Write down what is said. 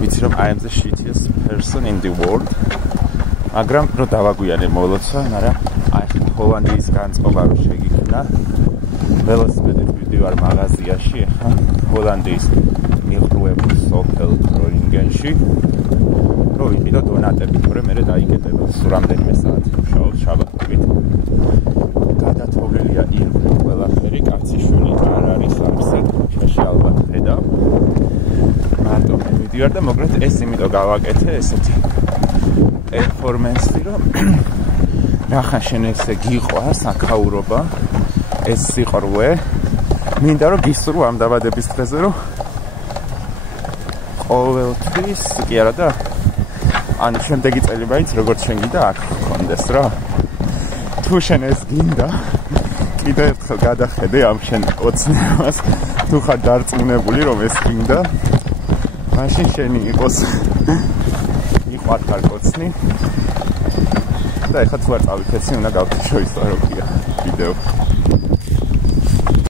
ვიცი რომ I am the shittiest person in the world. მაგრამ რო დავაგვიანე მოლოცა, მაგრამ აი ჰოლანდიის განწყობა რო შეგიქნა. ველოსიპედით ვიდივარ მაღაზიაში, ახლა ჰოლანდიის მიყრუებულ სოფელ გროინგენში. რო ვიყიდო დონატები, თორე მე დაიკეტება სულ რამდენიმე საათი ვშავ შაბათობით. გადათოვილია ირგვლივ ყველაფერი, კაცი შვილი არ არის არსად ქუჩაში ალბათ ხედავ. მარტო მე ვიდივარ და მოგრეთ ეს იმიტომ გავაკეთე ესეთი პერფორმენსი, რომ ნახა შენ ესე გიყვა საქაურობა, ეს სიყვარული. მინდა რომ გისურვო ამ დაბადების დღეზე, რომ ყოველთვის კი არა და ანუ შემდეგი წელი მაინც როგორც შენ გინდა აქ გქონდეს რა. თუ შენ ეს გინდა, კიდე ერთხელ გადახედე ამ შენ ოცნებას, თუ ხარ დარწმუნებული რომ ეს გინდა, მაშინ შენი იყოს იყვარხარ კოცნი. და ეხლა თუ არ წავითეცი, უნდა გავთიშო ისტორია ვიდეო.